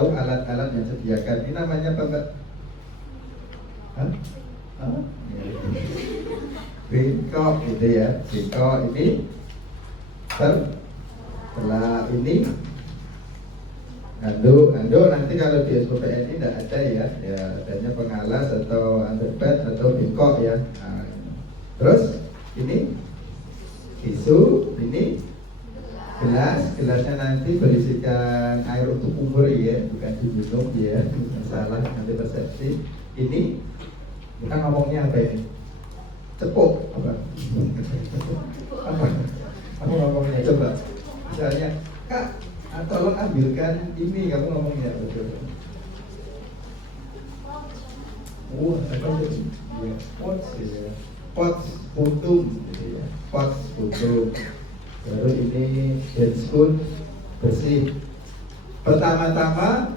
tahu alat-alat yang disediakan. Ini namanya apa, Mbak? Hah? Hah? Bengkok gitu ya. Bengkok ini setelah ini anduk nanti kalau di SPPN ini tidak ada ya, adanya pengalas atau underbed atau bengkok ya. Nah, terus ini tisu, ini gelasnya nanti berisikan air untuk umur ya, bukan diminum ya, salah nanti persepsi. Ini kita ngomongnya apa ini? Cepuk apa? Kamu ngomongnya coba. Misalnya, Kak, tolong ambilkan ini, kamu ngomongnya betul. Apa itu? Ya, pots ya. Pots putung gitu ya. Pots putung. Baru ini spoon bersih. Pertama-tama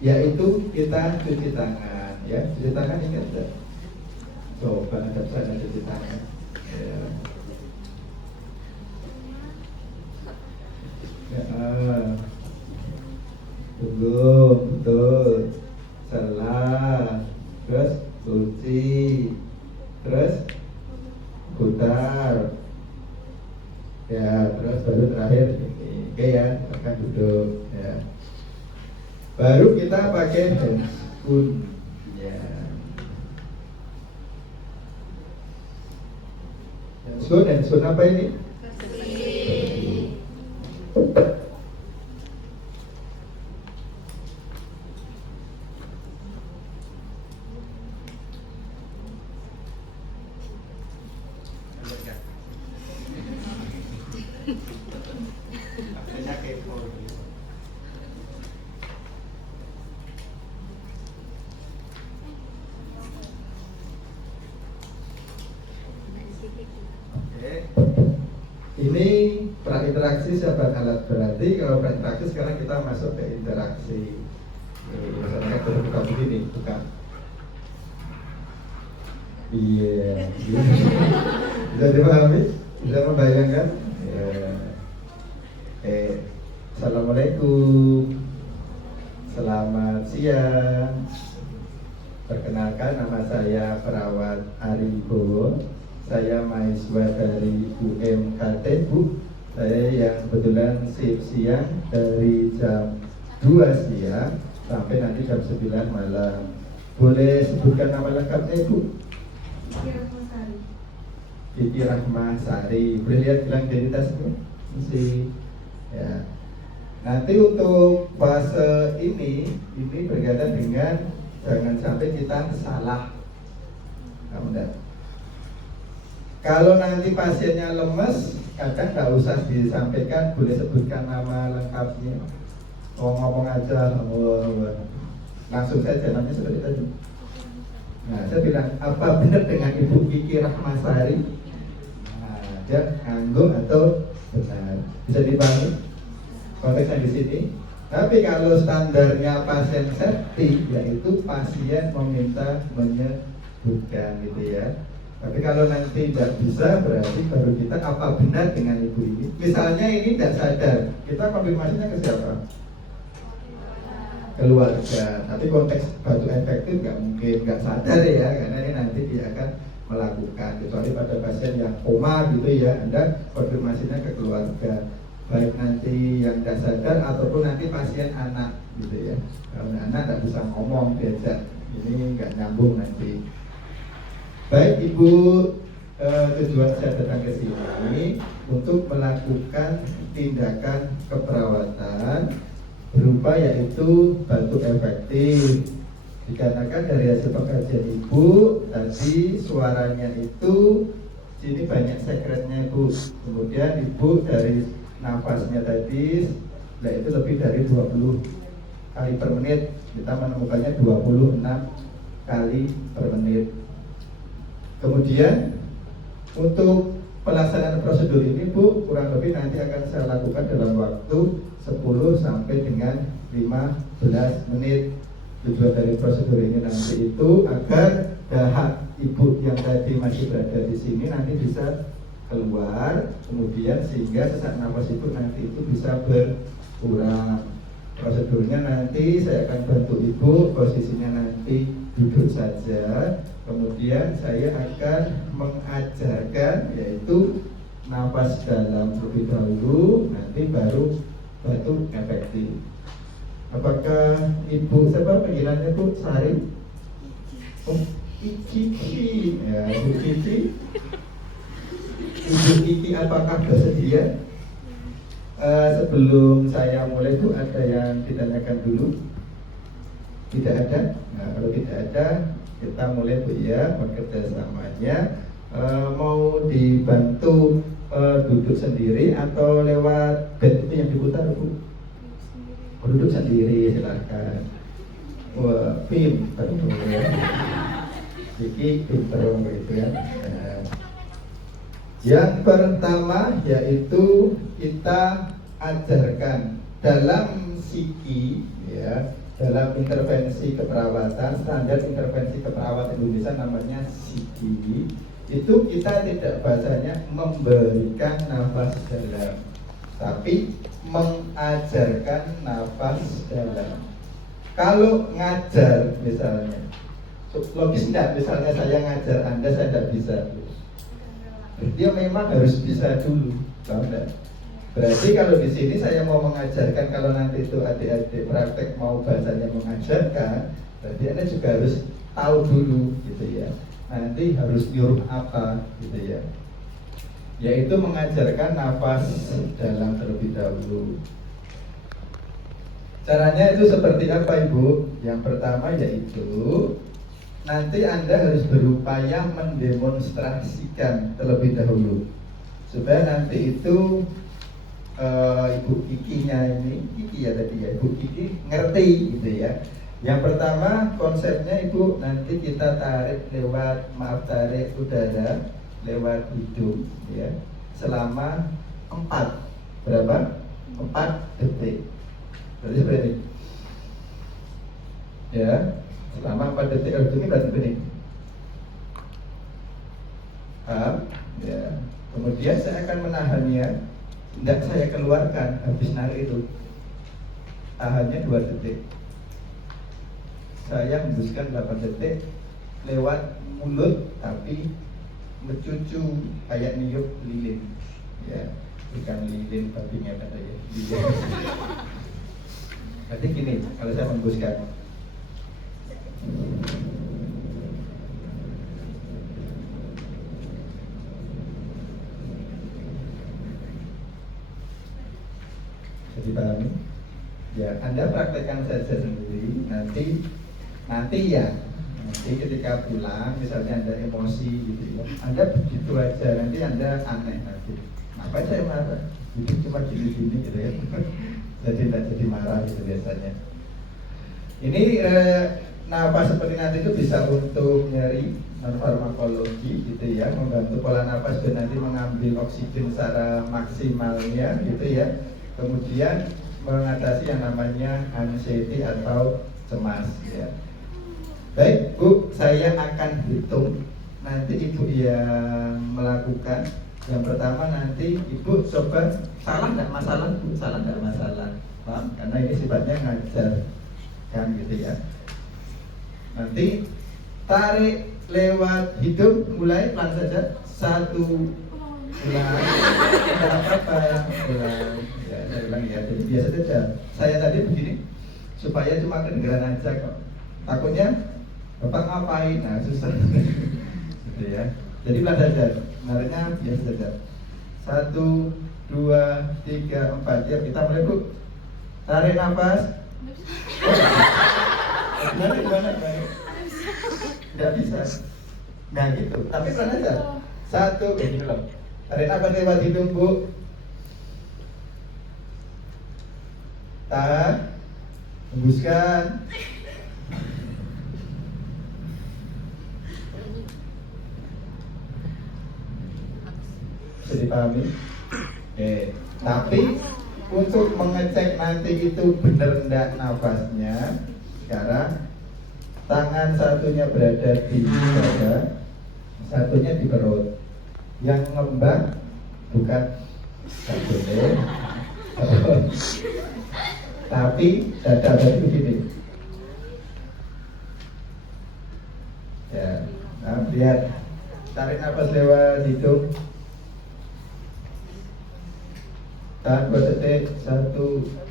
yaitu kita cuci tangan ya. Cuci tangan ingat enggak? Coba ada sana cuci tangan ya. Tunggu, betul. Salah. Terus kunci. Terus putar. Ya, terus baru terakhir ini. Oke ya, akan duduk ya. Baru kita pakai spoon ya. Spoon apa ini? Ini prainteraksi sahabat alat. Berarti kalau prainteraksi sekarang kita masuk ke interaksi. Misalnya buka begini, buka. Iya. Bisa dipahami? Bisa membayangkan? Assalamualaikum. Selamat siang. Perkenalkan, nama saya Perawat Aribo. Saya mahasiswa dari UMKT, Bu. Saya yang kebetulan shift siang dari jam 2 siang sampai nanti jam 9 malam. Boleh sebutkan nama lengkapnya, Bu? Kiki Rahmasari. Boleh lihat bilang identitasnya? Mesti. Ya. Nanti untuk fase ini berkaitan dengan jangan sampai kita salah. Kamu enggak? Kalau nanti pasiennya lemes, kadang nggak usah disampaikan, boleh sebutkan nama lengkapnya. Ngomong aja, langsung saja namanya seperti tadi. Nah, saya bilang, apa benar dengan Ibu Kiki Rahmasari? Nah, dia nganggung atau benar? Bisa dipahami konteksnya di sini. Tapi kalau standarnya pasien safety, yaitu pasien meminta menyebutkan gitu ya. Tapi kalau nanti tidak bisa, berarti baru kita apa benar dengan ibu ini. Misalnya ini tidak sadar, kita konfirmasinya ke siapa? Keluarga. Tapi konteks batu efektif nggak mungkin nggak sadar ya, karena ini nanti dia akan melakukan. Kecuali pada pasien yang koma gitu ya, Anda konfirmasinya ke keluarga. Baik nanti yang tidak sadar ataupun nanti pasien anak gitu ya. Kalau anak tidak bisa ngomong diajak, ini nggak nyambung nanti. Baik Ibu, tujuan saya datang ke sini untuk melakukan tindakan keperawatan berupa yaitu batu efektif. Dikarenakan dari hasil pengkajian Ibu tadi suaranya itu sini banyak sekretnya Ibu. Kemudian Ibu dari nafasnya tadi itu lebih dari 20 kali per menit. Kita menemukannya 26 kali per menit. Kemudian untuk pelaksanaan prosedur ini Bu, kurang lebih nanti akan saya lakukan dalam waktu 10 sampai dengan 15 menit. Tujuan dari prosedur ini nanti itu agar dahak Ibu yang tadi masih berada di sini nanti bisa keluar, kemudian sehingga sesak nafas itu nanti itu bisa berkurang. Prosedurnya nanti saya akan bantu Ibu, posisinya nanti duduk saja. Kemudian saya akan mengajarkan yaitu nafas dalam terlebih dahulu, nanti baru batu efektif. Apakah Ibu, siapa panggilannya Bu? Sari? Oh, Kiki. Ya, Bu Kiki. Ibu Kiki apakah bersedia? Sebelum saya mulai Bu, ada yang ditanyakan dulu? Tidak ada? Nah, kalau tidak ada, kita mulai Bu ya, kerjasamanya. Mau dibantu duduk sendiri atau lewat bed itu yang diputar Bu? Oh, duduk sendiri, silahkan. Wah, pinter ya. Kiki pinter gitu ya. Yang pertama yaitu kita ajarkan dalam psiki ya, dalam intervensi keperawatan, standar intervensi keperawatan Indonesia namanya psiki. Itu kita tidak bahasanya memberikan nafas dalam, tapi mengajarkan nafas dalam. Kalau ngajar misalnya, logis tidak? Misalnya saya ngajar Anda, saya tidak bisa. Dia memang harus bisa dulu, paham enggak? Berarti kalau di sini saya mau mengajarkan, kalau nanti itu adik-adik praktek mau bahasanya mengajarkan, berarti Anda juga harus tahu dulu gitu ya. Nanti harus nyuruh apa gitu ya. Yaitu mengajarkan nafas dalam terlebih dahulu. Caranya itu seperti apa Ibu? Yang pertama yaitu nanti Anda harus berupaya mendemonstrasikan terlebih dahulu supaya nanti itu Ibu Kikinya ini, Kiki ya tadi ya, Ibu Kiki ngerti gitu ya. Yang pertama konsepnya Ibu, nanti kita tarik tarik udara lewat hidung ya selama 4 detik. Berarti seperti ini ya, selama 4 detik. Ini berarti begini. Ya. Kemudian saya akan menahannya, tidak saya keluarkan habis narik itu. Tahannya 2 detik. Saya hembuskan 8 detik lewat mulut, tapi mencucu kayak niup lilin ya, bukan lilin babinya katanya, lilin. Berarti gini, kalau saya hembuskan jadi pahami? Ya, Anda praktekkan saja sendiri. Nanti ketika pulang, misalnya Anda emosi gitu ya, Anda begitu aja, nanti Anda aneh nanti. Apa saya marah? Itu cuma gini-gini gitu ya. Jadi tidak jadi marah gitu biasanya. Ini nafas seperti nanti itu bisa untuk nyeri non farmakologi gitu ya, membantu pola nafas dan nanti mengambil oksigen secara maksimalnya gitu ya. Kemudian mengatasi yang namanya anxiety atau cemas ya. Baik Bu, saya akan hitung, nanti Ibu yang melakukan. Yang pertama nanti Ibu coba, salah nggak masalah Bu, salah nggak masalah, paham? Karena ini sifatnya ngajar kan gitu ya. Nanti tarik lewat hidung, mulai pelan saja. 1, ulang, tidak apa-apa, ulang. Ya, saya ulang ya, jadi biasa saja. Saya tadi begini, supaya cuma kedengeran aja kok. Takutnya Bapak ngapain? Nah susah gitu ya. Jadi pelan saja, nariknya biasa saja. 1, 2, 3, 4. Ya kita mulai Bu. Tarik nafas. Narik gimana? Tidak bisa. Nggak gitu, tapi pelan aja. 1, ini loh. Tarik nafas lewat hidung Bu. Tahan. Hembuskan. Bisa dipahami? Oke. Tapi untuk mengecek nanti itu benar enggak nafasnya, sekarang tangan satunya berada di dada, satunya di perut. Yang ngembang bukan satunya, Tapi dada berarti begini. Ya, nah, lihat. Tarik nafas lewat hidung. Tahan 2 detik. 1,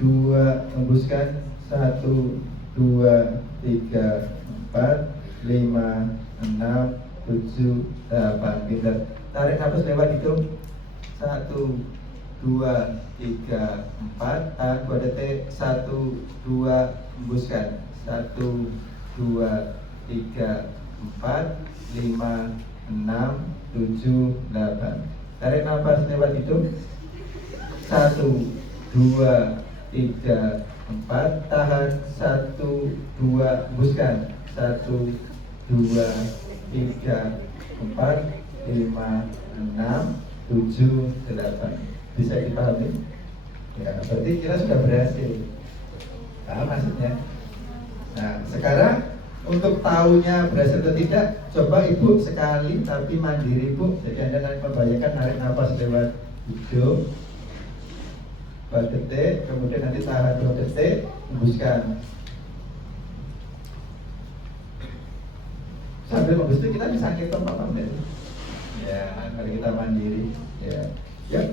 2, hembuskan. 1, 2, 3, 4, 5, 6, 7, 8. Pintar. Tarik nafas lewat hidung. 1, 2, 3, 4. Tahan 2 detik. 1, 2, hembuskan. 1, 2, 3, 4, 5, 6, 7, 8. Tarik nafas lewat hidung. 1, 2, 3, 4. Tahan. 1, 2, hembuskan. 1, 2, 3, 4, 5, 6, 7, 8. Bisa dipahami? Ya, berarti kita sudah berhasil. Paham maksudnya? Nah, sekarang untuk tahunya berhasil atau tidak, coba ibu sekali tapi mandiri bu. Jadi anda nanti membayangkan narik nafas lewat hidung 2 detik, kemudian nanti tahan 2 detik, hembuskan. Sambil hembus itu kita bisa ngitung apa enggak? Ya, kalau kita mandiri, ya, ya.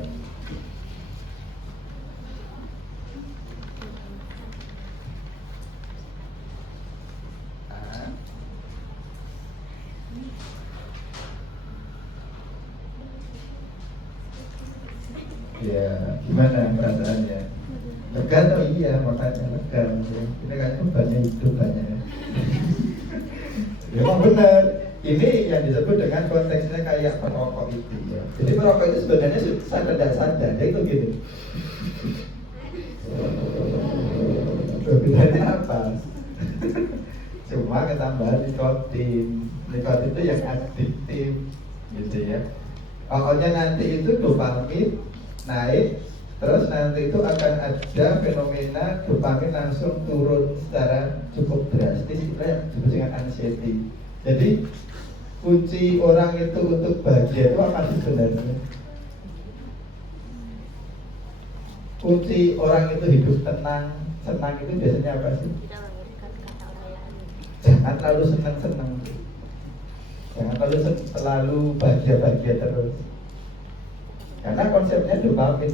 Ya, gimana perasaannya? Lega atau iya, makanya lega. Ini kan banyak hidup banyak. Ya, memang benar. Ini yang disebut dengan konteksnya kayak perokok itu ya. Jadi perokok itu sebenarnya sadar tidak sadar, dia itu gini. Bedanya apa? Cuma ketambahan nikotin. Nikotin itu yang adiktif, gitu ya. Pokoknya nanti itu dopamin naik, terus nanti itu akan ada fenomena dopamin langsung turun secara cukup drastis, itu yang disebut dengan anxiety. Jadi kunci orang itu untuk bahagia itu apa sih sebenarnya? Kunci orang itu hidup tenang, senang itu biasanya apa sih? Jangan terlalu senang-senang, jangan terlalu bahagia-bahagia terus. Karena konsepnya dopamin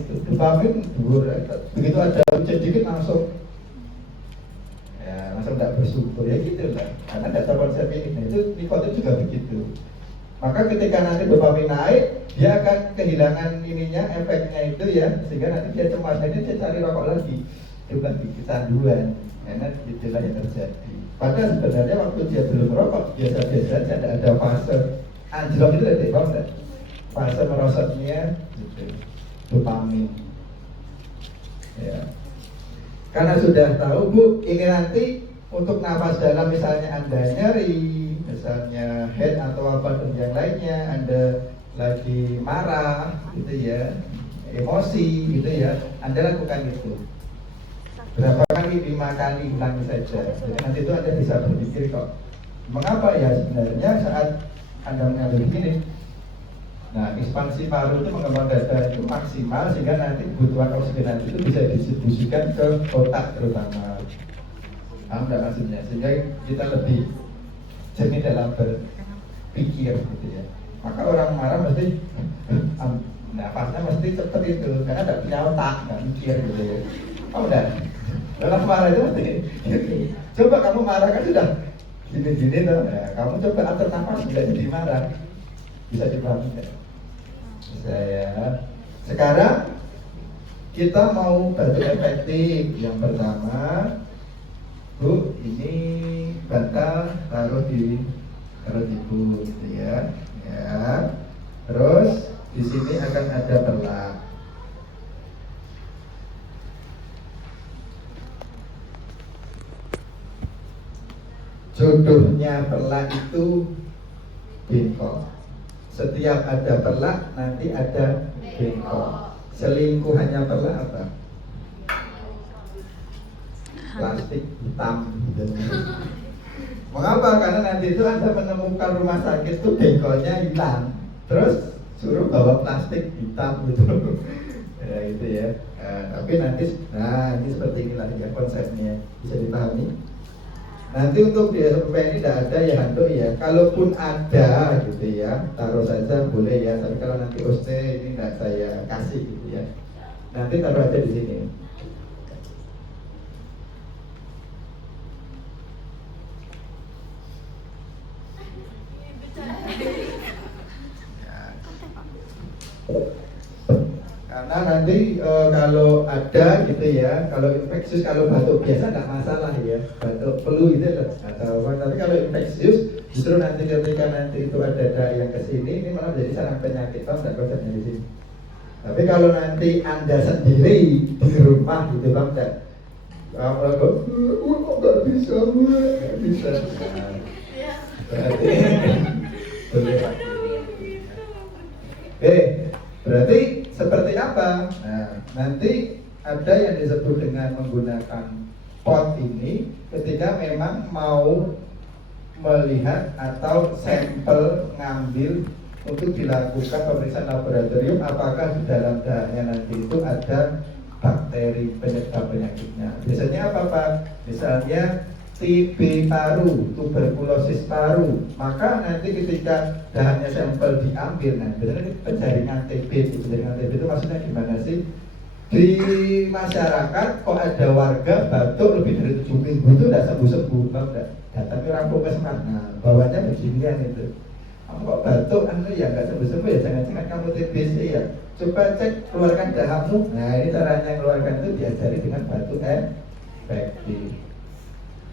begitu ada hujan dikit langsung tidak bersyukur ya gitu lah. Karena data konsep ini, nah, itu nikotin juga begitu. Maka ketika nanti dopamin naik, dia akan kehilangan ininya, efeknya itu ya, sehingga nanti dia cemas, jadi dia cari rokok lagi, itu lagi kecanduan. Karena itulah yang terjadi. Padahal sebenarnya waktu dia belum merokok biasa-biasa saja, tidak ada fase anjlok itu dari bawah, fase merosotnya gitu, dopamin. Ya. Karena sudah tahu bu, ini nanti untuk nafas dalam misalnya anda nyeri, misalnya head atau apa dan yang lainnya, anda lagi marah gitu ya, emosi gitu ya, anda lakukan itu. Berapa kali? 5 kali ulangi saja. Jadi nanti itu anda bisa berpikir kok, mengapa ya sebenarnya saat anda mengambil begini. Nah, ekspansi paru itu mengembang dada itu maksimal sehingga nanti kebutuhan oksigen itu bisa didistribusikan ke otak terutama. Paham nggak maksudnya? Sehingga kita lebih jernih dalam berpikir gitu ya. Maka orang marah mesti nafasnya mesti cepet itu karena tidak punya otak, nggak mikir gitu ya. Oh udah, dalam marah itu mesti coba kamu marah kan sudah gini-gini tuh, ya, kamu coba atur nafas tidak jadi marah, bisa dipahami ya. Saya sekarang kita mau bantu efektif. Yang pertama, bu, ini bantal taruh di ibu, gitu ya. Ya. Terus di sini akan ada pelak. Jodohnya pelak itu bengkok. Setiap ada pelak nanti ada bengkok. Selingkuhannya pelak apa? Plastik hitam. Mengapa? Karena nanti itu Anda menemukan rumah sakit itu bengkolnya hilang, terus suruh bawa plastik hitam gitu. Ya itu ya. Tapi nanti, nah ini seperti inilah ya konsepnya, bisa dipahami. Nanti untuk di SPP ini tidak ada ya handuk ya. Kalaupun ada gitu ya, taruh saja boleh ya. Tapi kalau nanti OST ini tidak saya kasih gitu ya. Nanti taruh aja di sini. Karena nanti kalau ada gitu ya, kalau infeksius, kalau batuk biasa nggak masalah ya, batuk flu itu atau apa. Tapi kalau infeksius justru nanti ketika nanti itu ada yang kesini, ini malah jadi sarang penyakit, bang, nggak konsepnya di sini. Tapi kalau nanti anda sendiri di rumah gitu bang, nggak, kok nggak bisa, nggak bisa. Berarti boleh. Oke, berarti seperti apa? Nah, nanti ada yang disebut dengan menggunakan pot ini ketika memang mau melihat atau sampel ngambil untuk dilakukan pemeriksaan laboratorium apakah di dalam darahnya nanti itu ada bakteri penyebab penyakitnya. Biasanya apa Pak? Misalnya TB paru, tuberkulosis paru, maka nanti ketika dahannya sampel diambil, nah biasanya penjaringan TB, penjaringan TB itu maksudnya gimana sih? Di masyarakat kok ada warga batuk lebih dari 7 minggu itu tidak sembuh-sembuh, enggak? Datangnya orang puskesmas, nah bawahnya beginian itu. Kamu kok batuk, ya nggak sembuh-sembuh ya, jangan-jangan kamu TBC ya. Coba cek, keluarkan dahakmu. Nah ini caranya keluarkan itu diajari dengan batuk efektif.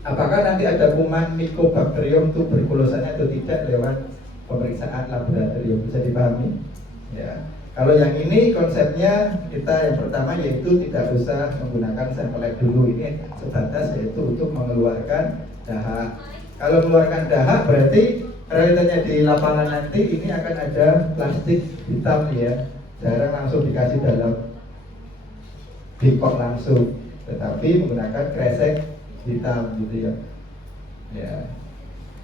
Apakah nanti ada kuman Mycobacterium tuberculosanya atau tidak lewat pemeriksaan laboratorium, bisa dipahami? Ya. Kalau yang ini konsepnya kita yang pertama yaitu tidak usah menggunakan sampel lab dulu, ini sebatas yaitu untuk mengeluarkan dahak. Kalau mengeluarkan dahak berarti realitanya di lapangan nanti ini akan ada plastik hitam ya, jarang langsung dikasih dalam bikok langsung, tetapi menggunakan kresek hitam gitu ya. Ya.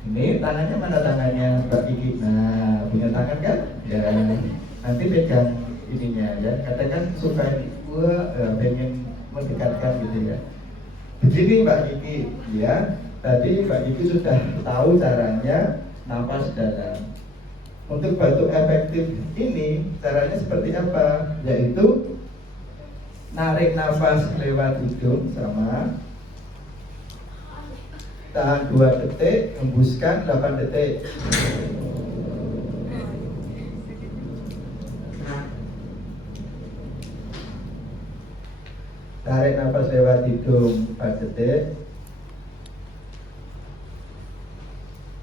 Ini tangannya mana tangannya Mbak Kiki? Nah, punya tangan kan? Ya. Nanti pegang ininya ya. Katakan supaya gua pengen mendekatkan gitu ya. Begini Mbak Kiki ya. Tadi Mbak Kiki sudah tahu caranya napas dalam. Untuk batuk efektif ini caranya seperti apa? Yaitu narik nafas lewat hidung sama, tahan 2 detik, hembuskan 8 detik. Tarik nafas lewat hidung 4 detik,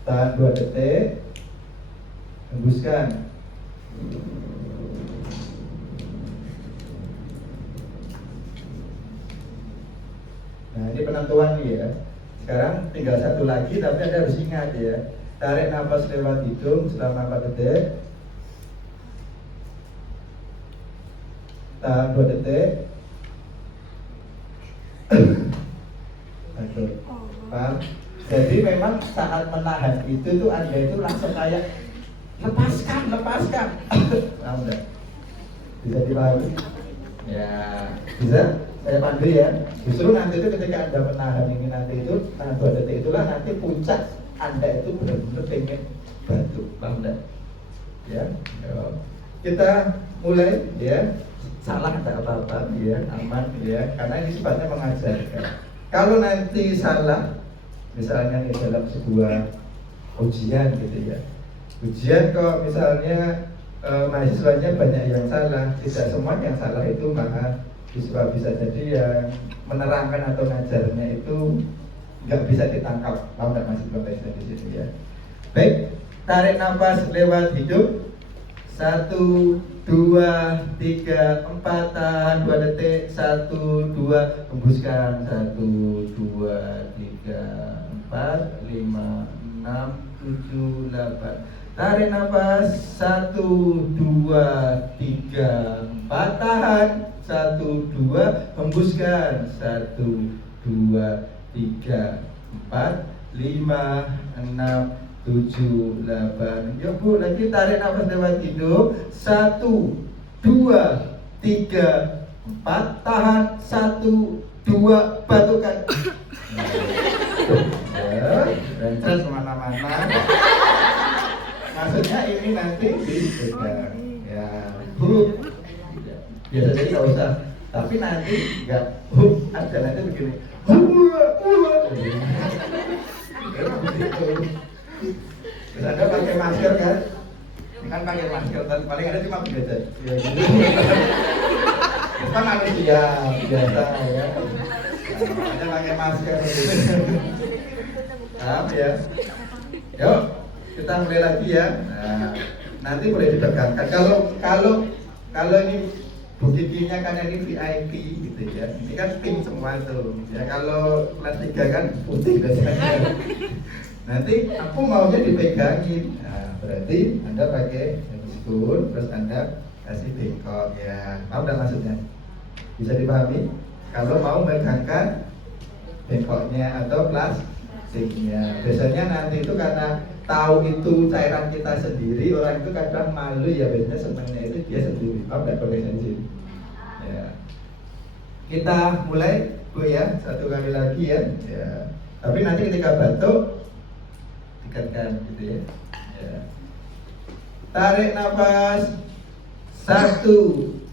tahan 2 detik, hembuskan. Nah ini penentuan nih ya. Sekarang tinggal satu lagi, tapi Anda harus ingat ya. Tarik nafas lewat hidung selama 4 detik, tahan 2 detik. Oke, paham? Jadi memang saat menahan itu tuh Anda itu langsung kayak lepaskan. Nah, udah. Bisa dipahami? Ya, bisa? Saya pandu ya. Justru nanti itu ketika Anda menahan ini nanti itu, tahan 2 detik itulah nanti puncak Anda itu benar-benar pengen batuk, paham enggak? Ya, kita mulai ya. Salah tidak apa-apa ya, aman ya, karena ini sifatnya mengajarkan. Kalau nanti salah, misalnya dalam sebuah ujian gitu ya, ujian kok misalnya mahasiswanya banyak yang salah, tidak semua yang salah itu mahasiswa, bisa jadi yang menerangkan atau ngajarnya itu nggak bisa ditangkap. Tahu nggak masih konteksnya di sini ya? Baik, tarik nafas lewat hidung. 1, 2, 3, 4, tahan 2 detik. 1, 2, hembuskan. 1, 2, 3, 4, 5, 6, 7, 8. Tarik nafas. 1, 2, 3, 4, tahan. 1, 2, hembuskan. 1, 2, 3, 4, 5, 6, 7, 8. Yuk Bu, lagi tarik nafas lewat hidung. 1, 2, 3, 4, tahan, 1, 2, batukan. Bencet kemana-mana. Maksudnya ini nanti dipegang. Ya, biasanya nggak usah. Tapi nanti nggak, ada nanti begini. Terus Anda pakai masker kan? Kan pakai masker, paling ada cuma begitu. Ya, gitu. Kita manusia biasa ya. Ada pakai masker. Maaf ya. Yuk, kita mulai lagi ya. Nah, nanti boleh dipegangkan. Kalau ini buktinya kan ini VIP gitu ya. Ini kan pink semua tuh. Ya kalau kelas 3 kan putih biasanya. Nanti aku maunya dipegangin. Nah, berarti Anda pakai spoon, terus Anda kasih bengkok ya. Paham nggak maksudnya? Bisa dipahami? Kalau mau megangkan bengkoknya atau plastiknya. Biasanya nanti itu karena tahu itu cairan kita sendiri, orang itu kadang malu ya, biasanya senangnya itu dia sendiri. Paham nggak konteksnya? Ya. Kita mulai Bu ya, satu kali lagi ya. Ya. Tapi nanti ketika batuk dekatkan gitu ya. Ya. Tarik nafas 1,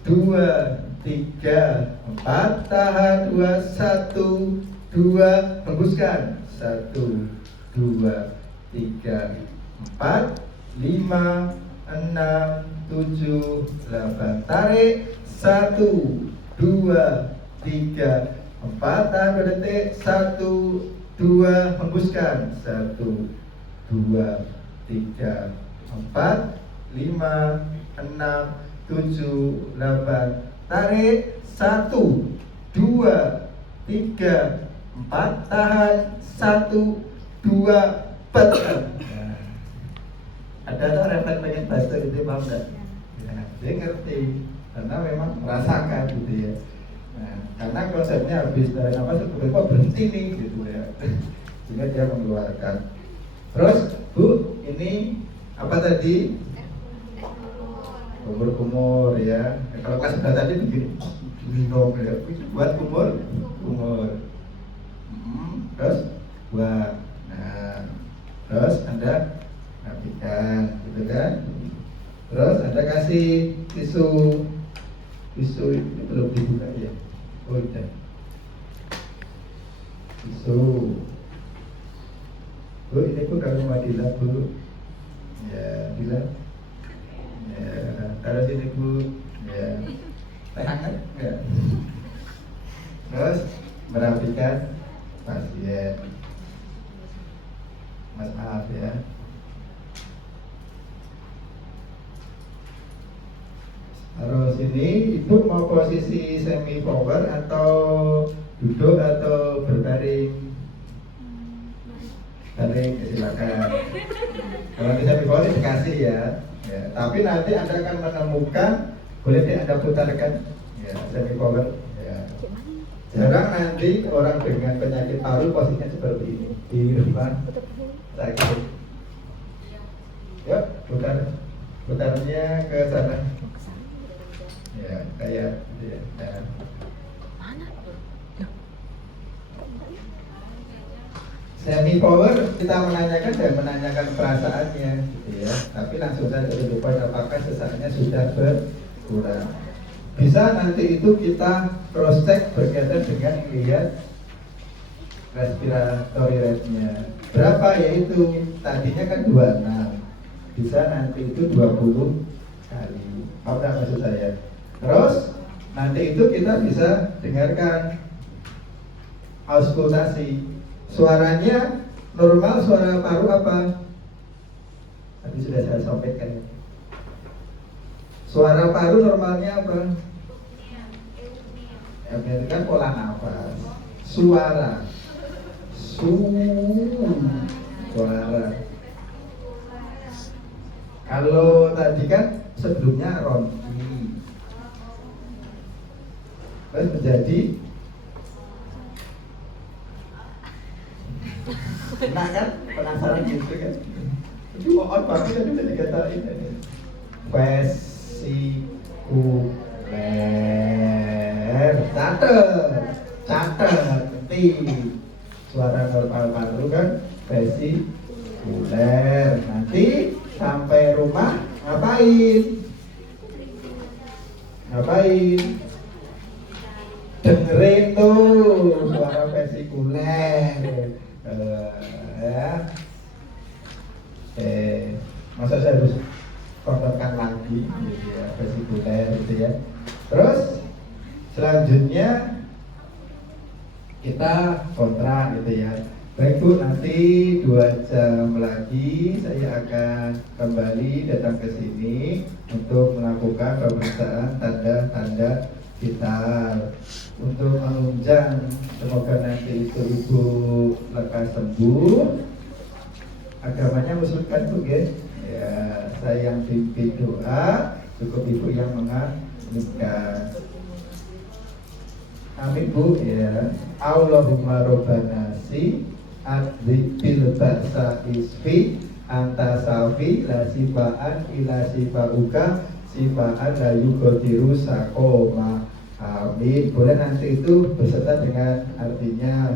2, 3, 4, tahan 2, 1, 2, hembuskan 1, 2, 3, 4, 5, 6, 7, 8. Tarik 1, 2, 3, 4, tahan 2 detik 1, 2, hembuskan 1, 2, 3, 4, 5, 6, 7, 8. Tarik 1, 2, 3, 4, tahan 1, 2, batukan. Nah, ada tuh refleks pengen batuk itu, paham nggak? Ya, dia ngerti karena memang merasakan gitu ya. Nah, karena konsepnya habis dari nafas kok berhenti nih gitu ya. Sehingga dia mengeluarkan. Terus Bu, ini apa tadi? Kumur-kumur ya. Kalau kelas sebelah tadi begini, minum ya. Buat kumur. Terus buat. Nah, terus Anda rapikan, gitu kan? Terus Anda kasih tisu ini belum dibuka ya. Oh iya. Tisu. Bu, ini Bu kalau mau dilap Bu. Ya, dilap. Ya, taruh sini Bu. Ya, teh hangat enggak? Terus merapikan pasien. Mas maaf ya. Taruh sini. Ibu mau posisi semi forward atau duduk atau berbaring? Baring, silakan. Kalau bisa semi dikasih ya. Ya, tapi nanti Anda akan menemukan, boleh Anda putarkan ya, semi forward ya. Jarang nanti orang dengan penyakit paru posisinya seperti ini di rumah sakit. Yuk, putarnya ke sana. Ya, kayak gitu ya. Nah. Semi power kita menanyakan perasaannya gitu ya. Tapi langsung saja ke depan, apakah sesaknya sudah berkurang. Bisa nanti itu kita cross check berkaitan dengan lihat respiratory rate-nya berapa, yaitu tadinya kan 26, bisa nanti itu 20 kali. Apa maksud saya? Terus nanti itu kita bisa dengarkan auskultasi. Suaranya normal, suara paru apa? Tadi sudah saya sampaikan. Suara paru normalnya apa? Ya, itu kan pola nafas. Suara. Suara. Kalau tadi kan sebelumnya ronki. Terus menjadi nah kan, penasaran gitu kan. Tapi mohon banget kan bisa dikatain. Vesikuler. vesikuler. Catet, nanti suara normal paru kan vesikuler. Nanti sampai rumah ngapain? Dengerin tuh suara vesikuler. Ya. Masa saya harus kontorkan lagi gitu ya, vesikuler gitu ya. Terus selanjutnya kita kontra gitu ya. Baik Bu, nanti 2 jam lagi saya akan kembali datang ke sini untuk melakukan pemeriksaan tanda-tanda vital untuk menunjang semoga nanti itu Ibu lekas sembuh. Agamanya Muslim kan Bu ya? Ya, saya yang pimpin doa, cukup Ibu yang mengaminkan. Amin Bu ya. Allahumma robbana si adzbil ba'sa isfi anta safi la sifaan ila sifauka sifaan la yughadiru saqoma. Amin. Boleh nanti itu beserta dengan artinya,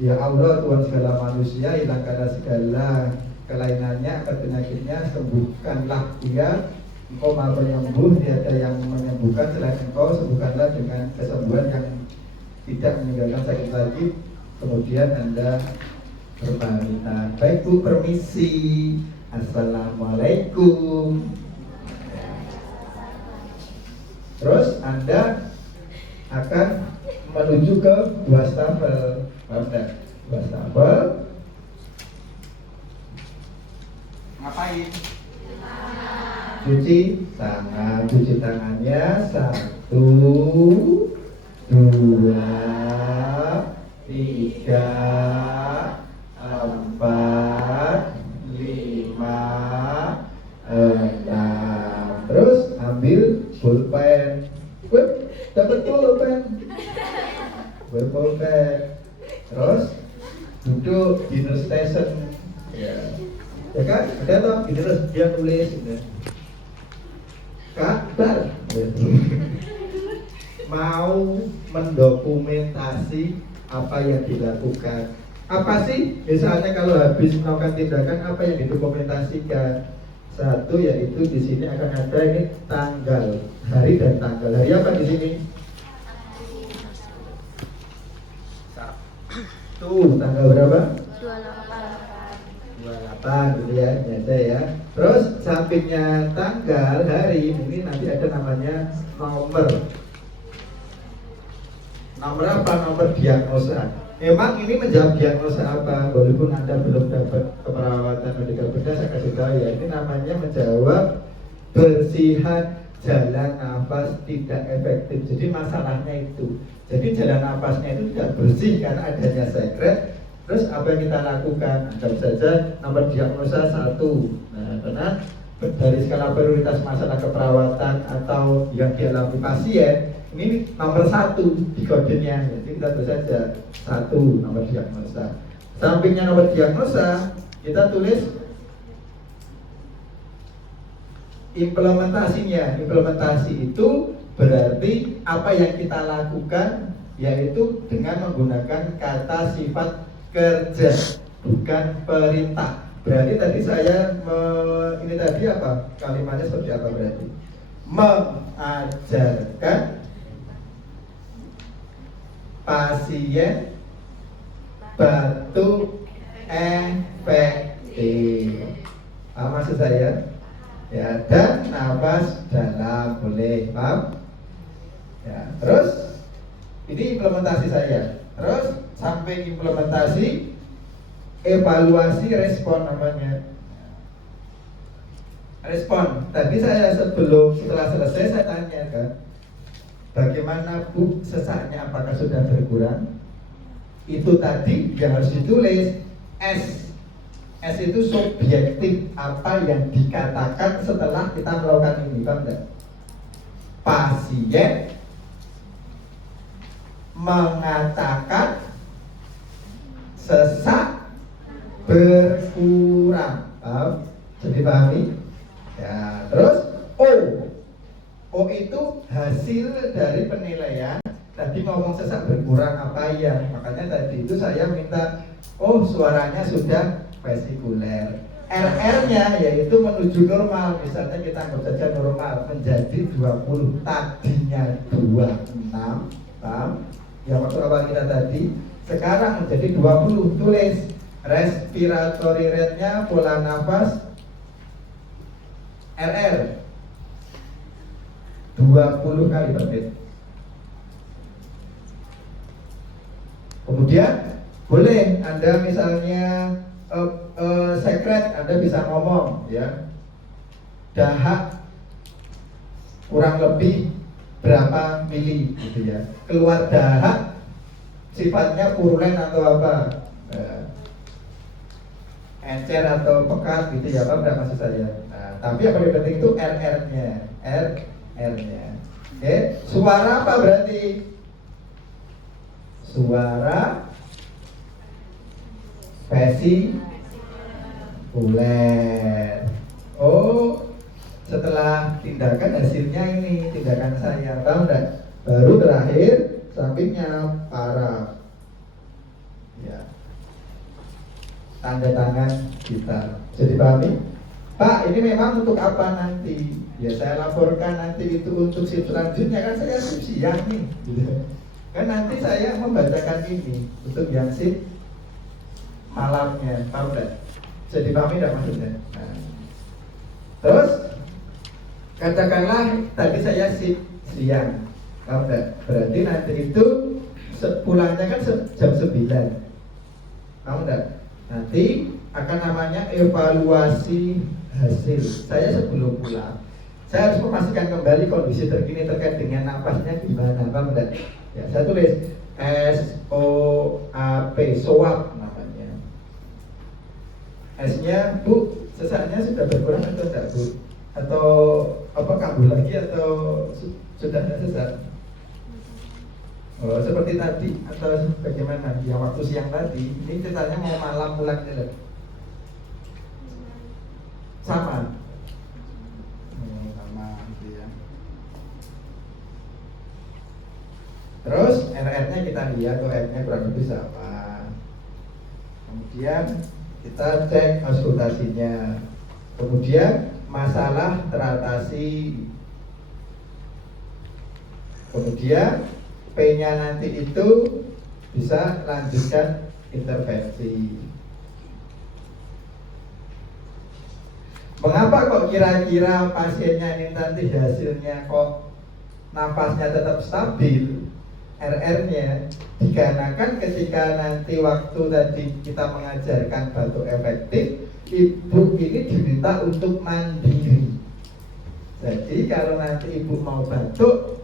ya Allah Tuhan segala manusia, hilangkanlah segala kelainannya, penyakitnya, sembuhkanlah dia. Engkau maha penyembuh, tiada yang menyembuhkan selain Engkau. Sembuhkanlah dengan kesembuhan yang tidak meninggalkan sakit lagi. Kemudian Anda berpamitan. Baik Bu, permisi. Assalamualaikum. Terus Anda akan menuju ke wastafel. Wastafel ngapain? Cuci tangan. Cuci tangannya 1, 2, 3, 4, 5, 6. Terus ambil pulpen. Dapat pulpen. Pulpen. Terus duduk dinner station. Ya kan? Ada toh dinner dia tulis gitu. Kabar mau mendokumentasi apa yang dilakukan. Apa sih? Misalnya kalau habis melakukan tindakan, apa yang didokumentasikan? 1 yaitu di sini akan ada ini tanggal, hari dan tanggal. Hari apa di sini? Tuh, tanggal berapa? 28 gitu ya, biasa ya. Terus sampingnya tanggal, hari, ini nanti ada namanya nomor. Nomor apa? Nomor diagnosa. Emang ini menjawab diagnosa apa? Walaupun Anda belum dapat keperawatan medikal bedah, saya kasih tahu ya. Ini namanya menjawab bersihan jalan nafas tidak efektif. Jadi masalahnya itu. Jadi jalan nafasnya itu tidak bersih karena adanya sekret. Terus apa yang kita lakukan? Anggap saja nomor diagnosa 1. Nah, karena dari skala prioritas masalah keperawatan atau yang dialami pasien, ini nomor 1 di kodenya. Jadi kita tulis saja 1 nomor diagnosa. Sampingnya nomor diagnosa kita tulis implementasinya. Implementasi itu berarti apa yang kita lakukan, yaitu dengan menggunakan kata sifat kerja, bukan perintah. Berarti tadi saya ini tadi apa? Kalimatnya seperti apa berarti? Mengajarkan pasien batuk efektif. Apa maksud saya? Ya, dan nafas dalam, boleh, paham? Ya, terus ini implementasi saya. Terus sampai implementasi, evaluasi respon namanya. Respon. Tadi saya setelah selesai saya tanya kan, bagaimana Bu sesaknya, apakah sudah berkurang? Itu tadi yang harus ditulis S. S itu subjektif, apa yang dikatakan setelah kita melakukan ini, paham enggak? Pasien mengatakan sesak berkurang, paham? Jadi pahami? Ya, terus O. O itu hasil dari penilaian tadi ngomong sesak berkurang apa ya? Makanya tadi itu saya minta, oh suaranya sudah vesikuler. RR-nya yaitu menuju normal, misalnya kita anggap saja normal menjadi 20, tadinya 26, paham? Yang waktu awal kita tadi, sekarang menjadi 20, tulis respiratory rate-nya pola nafas RR 20 kali per menit. Kemudian boleh Anda misalnya sekret, Anda bisa ngomong ya, dahak kurang lebih berapa mili gitu ya, keluar dahak sifatnya purulen atau apa, encer atau pekat gitu ya, apa enggak maksud saya. Nah, tapi yang paling penting itu RR-nya, RR-nya. Oke, suara apa berarti? Suara vesikuler. Oh, setelah tindakan hasilnya ini, tindakan saya, tahu enggak? Baru terakhir sampingnya paraf. Ya. Tanda tangan kita. Jadi pahami? Pak, ini memang untuk apa nanti? Ya saya laporkan nanti itu untuk shift selanjutnya, kan saya shift siang nih. Kan nanti saya membacakan ini untuk yang shift malamnya, tahu enggak? Jadi pahami enggak maksudnya? Nah. Terus katakanlah tadi saya shift siang, tahu enggak? Berarti nanti itu pulangnya kan jam 9, tahu enggak? Nanti akan namanya evaluasi hasil. Saya sebelum pulang, saya harus memastikan kembali kondisi terkini terkait dengan napasnya gimana, paham enggak? Ya, saya tulis SOAP, SOAP namanya. S-nya, Bu, sesaknya sudah berkurang atau enggak, Bu? Atau apa, kambuh lagi atau sudah ada sesak? Oh, seperti tadi atau bagaimana? Yang waktu siang tadi, ini ceritanya mau malam pulang gitu. Sama. Sama gitu ya. Terus RR-nya kita lihat, oh R-nya kurang lebih sama. Kemudian kita cek auskultasinya. Kemudian masalah teratasi. Kemudian P-nya nanti itu bisa lanjutkan intervensi. Mengapa kok kira-kira pasiennya ini nanti hasilnya kok napasnya tetap stabil, RR-nya? Dikarenakan ketika nanti waktu tadi kita mengajarkan batuk efektif, ibu ini diminta untuk mandiri. Jadi kalau nanti ibu mau batuk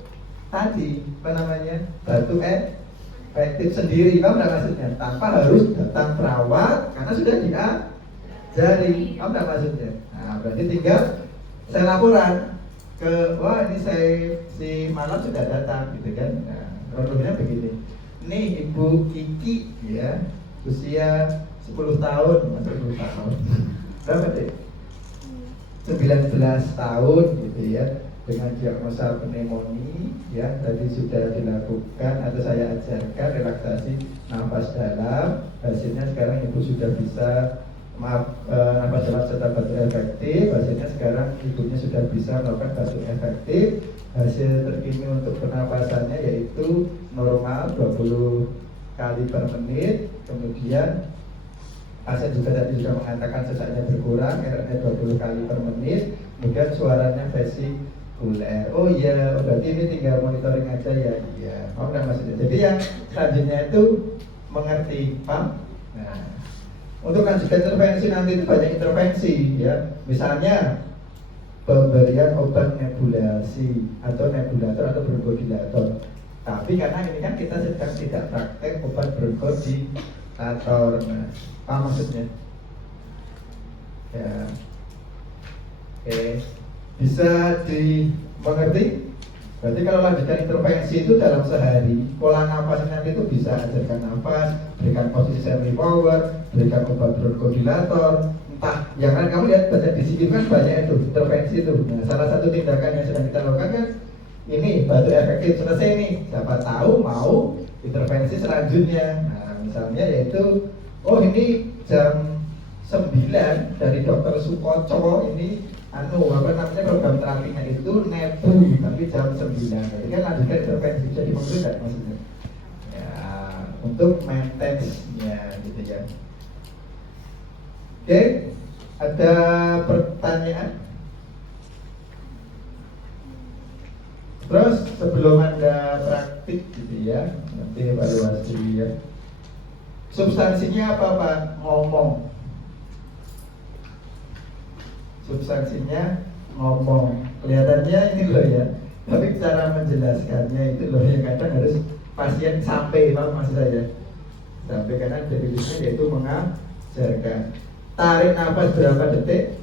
tadi, apa namanya, batuk efektif sendiri, kamu enggak maksudnya? Tanpa harus datang perawat, karena sudah diajari, kamu enggak maksudnya? Nah, berarti tinggal saya laporan ke, wah ini saya si malam sudah datang, gitu kan? Nah, kronologinya begini. Nih Ibu Kiki ya, usia 10 tahun, 10 tahun. Berapa deh? 19 tahun gitu ya, dengan diagnosa pneumonia ya, tadi sudah dilakukan atau saya ajarkan relaksasi nafas dalam. Hasilnya sekarang ibu sudah bisa nafas dalam serta batuk efektif. Hasilnya sekarang ibunya sudah bisa melakukan batuk efektif. Hasil terkini untuk pernapasannya yaitu normal 20 kali per menit. Kemudian pasien juga tadi sudah mengatakan sesaknya berkurang, RR-nya 20 kali per menit. Kemudian suaranya vesikuler. Oh iya, berarti ini tinggal monitoring aja ya. Iya, paham nggak maksudnya? Jadi yang selanjutnya itu mengerti, paham? Nah, untuk lanjutkan intervensi nanti itu banyak intervensi ya. Misalnya pemberian obat nebulasi atau nebulator atau bronchodilator. Tapi karena ini kan kita sedang tidak praktek obat bronchodilator. Nah, apa maksudnya? Ya. Oke. Bisa dimengerti? Berarti kalau lanjutkan intervensi itu dalam sehari, pola nafas nanti itu bisa ajarkan nafas, berikan posisi semi power, berikan obat bronchodilator, entah yang kan kamu lihat baca di sini kan banyak itu intervensi itu. Nah, salah satu tindakan yang sedang kita lakukan kan ini batu efektif selesai nih, siapa tahu mau intervensi selanjutnya. Nah misalnya yaitu, oh ini jam 9 dari dokter Sukoco ini apa namanya program terapinya itu nebu tapi jam 9, jadi kan lanjutkan intervensi. Bisa dimaksud nggak maksudnya? Ya untuk maintenance-nya gitu ya. Oke, ada pertanyaan? Terus sebelum Anda praktik gitu ya, nanti evaluasi ya. Substansinya apa Pak? Ngomong. Substansinya ngomong. Kelihatannya ini loh ya, tapi cara menjelaskannya itu loh yang kadang harus pasien sampai, Pak maksud saya. Sampai karena definisinya yaitu mengajarkan. Tarik nafas berapa detik?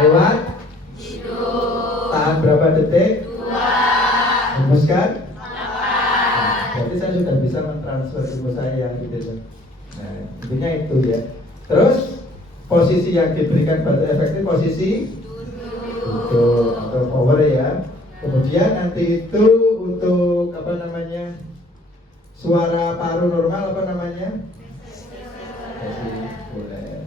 Lewat? Tahan berapa detik? 2. Hembuskan? 8. Berarti saya sudah bisa mentransfer ilmu saya gitu loh. Nah, intinya itu ya. Terus posisi yang diberikan batu efektif posisi duduk atau power ya. Kemudian nanti itu untuk apa namanya? Suara paru normal apa namanya? Boleh.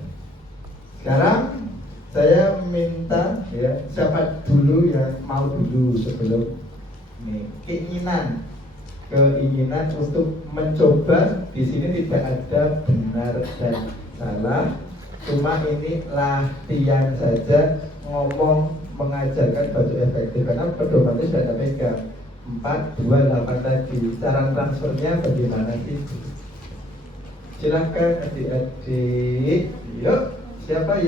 Sekarang saya minta ya, siapa dulu yang mau dulu sebelum nih keinginan untuk mencoba. Di sini tidak ada benar dan salah, cuma ini latihan saja, ngomong mengajarkan batu efektif karena pedoman itu sudah pegang 428 tadi. Cara transfernya bagaimana sih? Silakan adik-adik, yuk siapa ya?